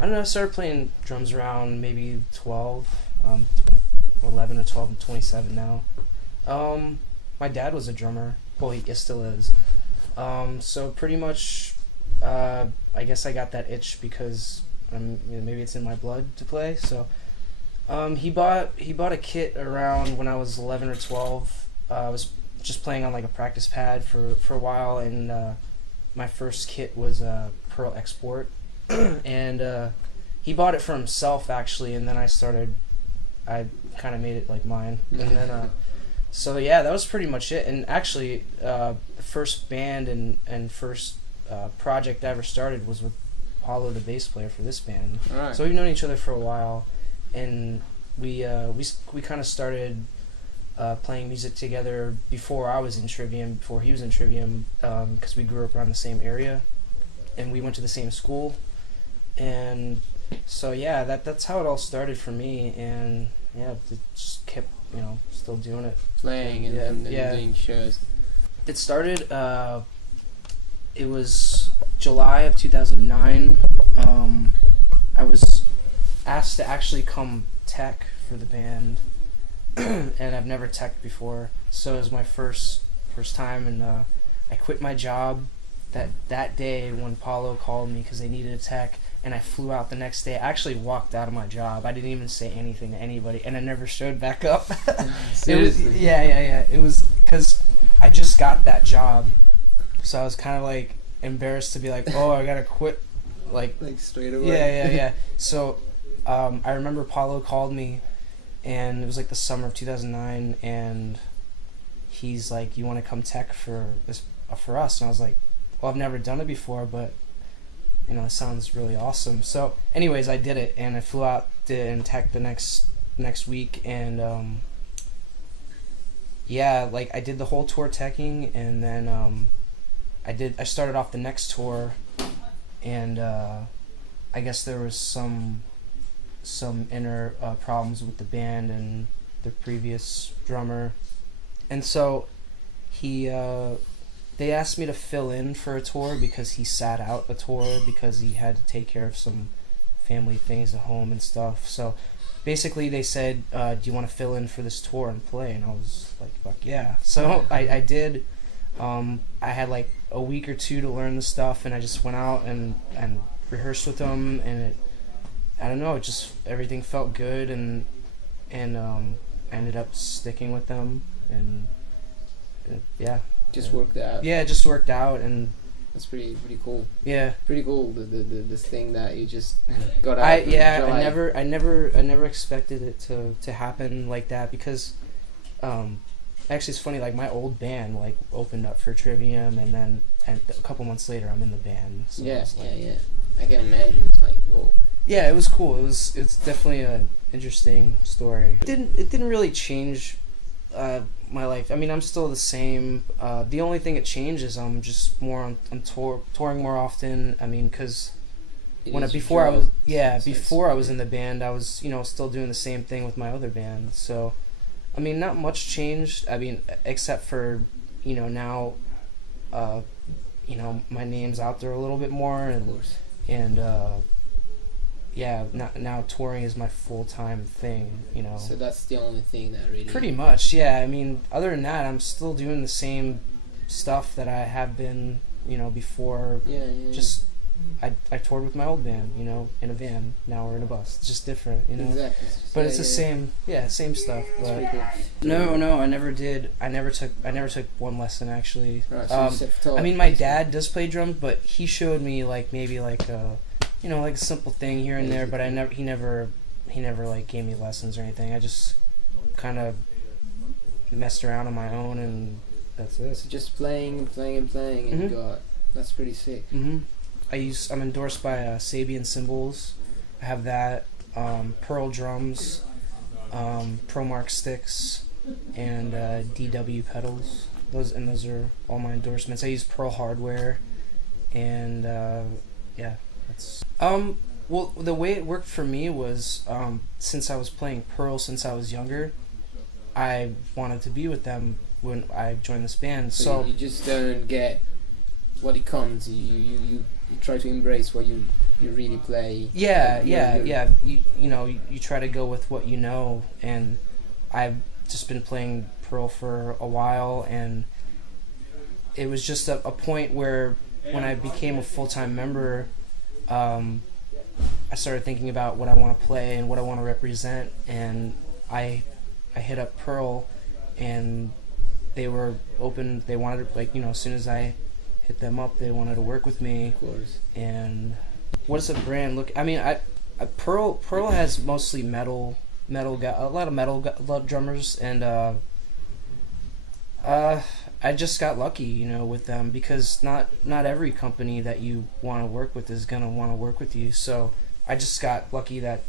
I don't know. I started playing drums around maybe 12, 11 or 12. I'm 27 now. My dad was a drummer. Well, he still is. So pretty much, I guess I got that itch because maybe it's in my blood to play. So he bought a kit around when I was 11 or 12. I was just playing on like a practice pad for a while, and my first kit was a Pearl Export, and he bought it for himself actually, and then I kind of made it like mine, and then so yeah, that was pretty much it. And actually, the first band and first project I ever started was with Paulo, the bass player for this band. Right. So we've known each other for a while, and we kind of started playing music together before I was in Trivium, before he was in Trivium, because we grew up around the same area, and we went to the same school, and so yeah, that's how it all started for me, and yeah, it just kept still doing it, Playing and doing shows. It started. It was July of 2009. I was asked to actually come tech for the band, and I've never teched before, so it was my first time, and I quit my job that day when Paulo called me because they needed a tech, and I flew out the next day. I actually walked out of my job. I didn't even say anything to anybody, and I never showed back up. Seriously? Yeah. It was because I just got that job, so I was kind of like embarrassed to be like, oh, I gotta quit, like straight away. Yeah. So I remember Paulo called me, and it was like the summer of 2009, and he's like, you want to come tech for us? And I was like, well, I've never done it before, but it sounds really awesome. So anyways, I did it, and I flew out and tech the next week, and like I did the whole tour teching, and then I started off the next tour, and I guess there was some inner problems with the band and the previous drummer, and so they asked me to fill in for a tour because he sat out a tour because he had to take care of some family things at home and stuff. So basically they said, do you want to fill in for this tour and play? And I was like, fuck yeah. So I did. I had like a week or two to learn the stuff, and I just went out and rehearsed with them, and I don't know, it just, everything felt good, and I ended up sticking with them, and yeah. Just worked out. Yeah, it just worked out, and that's pretty cool. Yeah, pretty cool. This thing that you just got out. I never expected it to happen like that, because actually it's funny, like my old band like opened up for Trivium, and a couple months later I'm in the band. So yeah. I can imagine. It's like, whoa. Yeah, it was cool. It's definitely a interesting story. It didn't really change my life. I mean, I'm still the same. The only thing it changes, I'm just more on touring more often. I mean, because before I was in the band, I was still doing the same thing with my other band. So, I mean, not much changed. I mean, except for now, my name's out there a little bit more, and now touring is my full-time thing, So that's the only thing that really... Pretty much, yeah. I mean, other than that, I'm still doing the same stuff that I have been, before. Yeah. Just, I toured with my old band, in a van. Now we're in a bus. It's just different, Exactly. But it's the same stuff. That's But pretty cool. No, I never did. I never took one lesson, actually. Right, so you self-taught. I mean, my dad does play drums, but he showed me maybe like a simple thing here and there, but he never like gave me lessons or anything. I just kind of messed around on my own, and that's it. So just playing, and that's pretty sick. Mm-hmm. I'm endorsed by Sabian cymbals. I have that, Pearl drums, ProMark sticks, and DW pedals. Those are all my endorsements. I use Pearl hardware, and yeah. Well, the way it worked for me was, since I was playing Pearl since I was younger, I wanted to be with them when I joined this band. So you just don't get what it comes. You try to embrace what you really play. Yeah, You're- yeah. You try to go with what you know, and I've just been playing Pearl for a while, and it was just a point where when I became a full-time member, I started thinking about what I want to play and what I want to represent, and I hit up Pearl, and they were open. They wanted, like, as soon as I hit them up, they wanted to work with me. Of course. And what does a brand look? I mean, Pearl has mostly a lot of metal drummers, and I just got lucky, with them, because not every company that you want to work with is gonna want to work with you. So I just got lucky that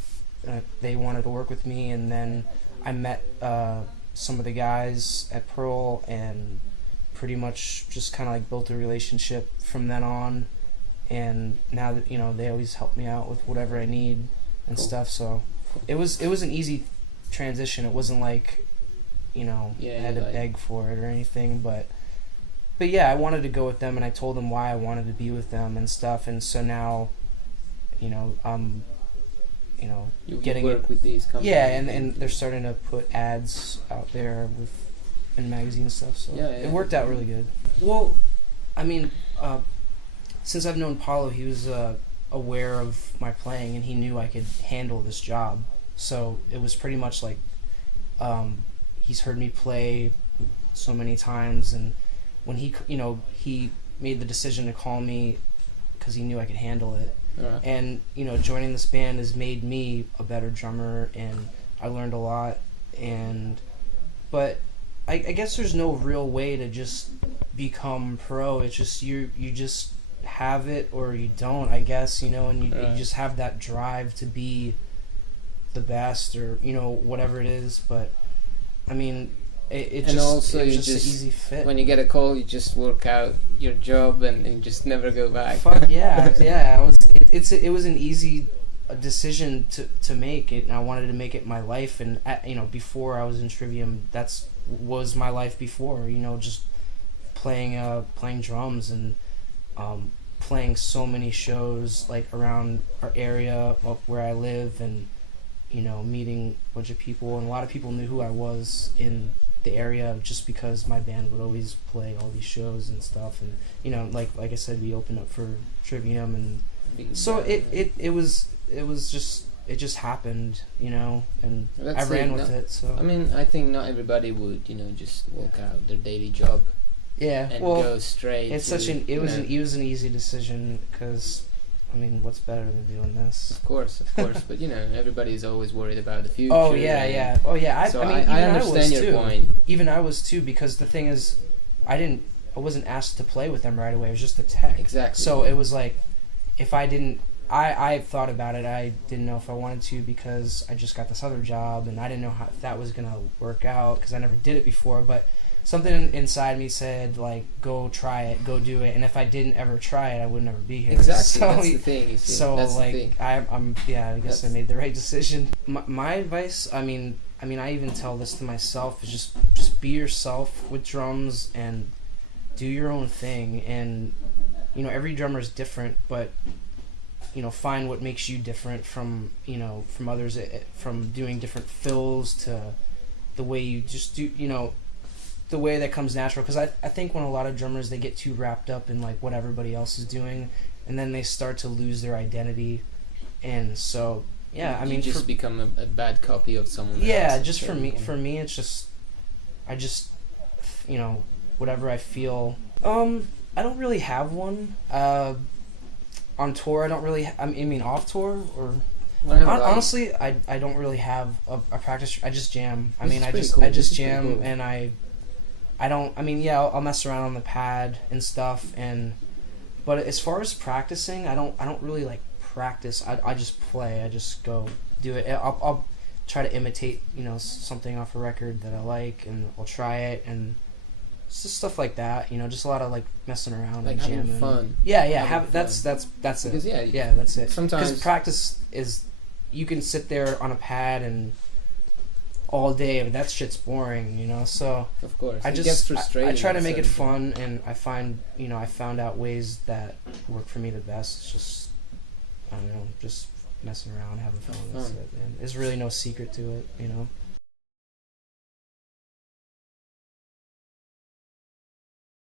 they wanted to work with me, and then I met some of the guys at Pearl, and pretty much just kind of like built a relationship from then on. And now that they always help me out with whatever I need and Cool. stuff. So it was an easy transition. It wasn't like I had to beg for it or anything, but yeah, I wanted to go with them, and I told them why I wanted to be with them and stuff. And so now I'm You getting work it. with these companies. Yeah, and they're starting to put ads out there in magazine stuff. So Yeah, it worked out really good. Well, I mean, since I've known Paulo, he was aware of my playing, and he knew I could handle this job. So it was pretty much like he's heard me play so many times, and when he made the decision to call me because he knew I could handle it. Right. And joining this band has made me a better drummer, and I learned a lot. But I guess there's no real way to just become pro. It's just you just have it or you don't, I guess, and you just have that drive to be the best, or whatever it is. But I mean, it was just an easy fit. When you get a call, you just work out your job and you just never go back. Fuck yeah. It was an easy decision to make it, and I wanted to make it my life. And before I was in Trivium, was my life before. Just playing drums and playing so many shows like around our area where I live, and meeting a bunch of people, and a lot of people knew who I was in the area just because my band would always play all these shows and stuff. And like I said, we opened up for Trivium, and so it just happened, and I ran with it. So I mean, I think not everybody would just walk out their daily job and go straight. It's it was an easy decision, because I mean, what's better than doing this? Of course, but everybody's always worried about the future. Oh yeah. I understand your point. Even I was too, because the thing is, I wasn't asked to play with them right away. It was just a tech. Exactly. So it was like, if I didn't, I thought about it. I didn't know if I wanted to, because I just got this other job, and I didn't know if that was gonna work out, because I never did it before. But something inside me said, like, go try it, go do it. And if I didn't ever try it, I would never be here. Exactly. So, that's the thing. You see. So that's like, the thing. I guess I made the right decision. My advice, I mean, I even tell this to myself, is just be yourself with drums and do your own thing. And every drummer is different, but find what makes you different from others, from doing different fills to the way you just do, the way that comes natural. Because I think when a lot of drummers, they get too wrapped up in like what everybody else is doing, and then they start to lose their identity. And so you just become a bad copy of someone else. Yeah, just for me it's just, I just whatever I feel. I don't really have one. On tour, I don't really. I mean, off tour or. Honestly, I don't really have a practice. I just jam. I mean, I just jam, cool. And I don't. I mean, yeah, I'll mess around on the pad and stuff, but as far as practicing, I don't really like practice. I just play. I just go do it. I'll try to imitate something off a record that I like, and I'll try it, and it's just stuff like that. Just a lot of like messing around, like and jamming. Having fun. Yeah. That's because, it. Yeah, that's it. Sometimes because practice is, you can sit there on a pad and all day. I mean, that shit's boring, you know. So of course, it gets frustrating. I try to make it fun, and I found out ways that work for me the best. It's just, I don't know, just messing around, having fun. That's it, man. There's really no secret to it, you know.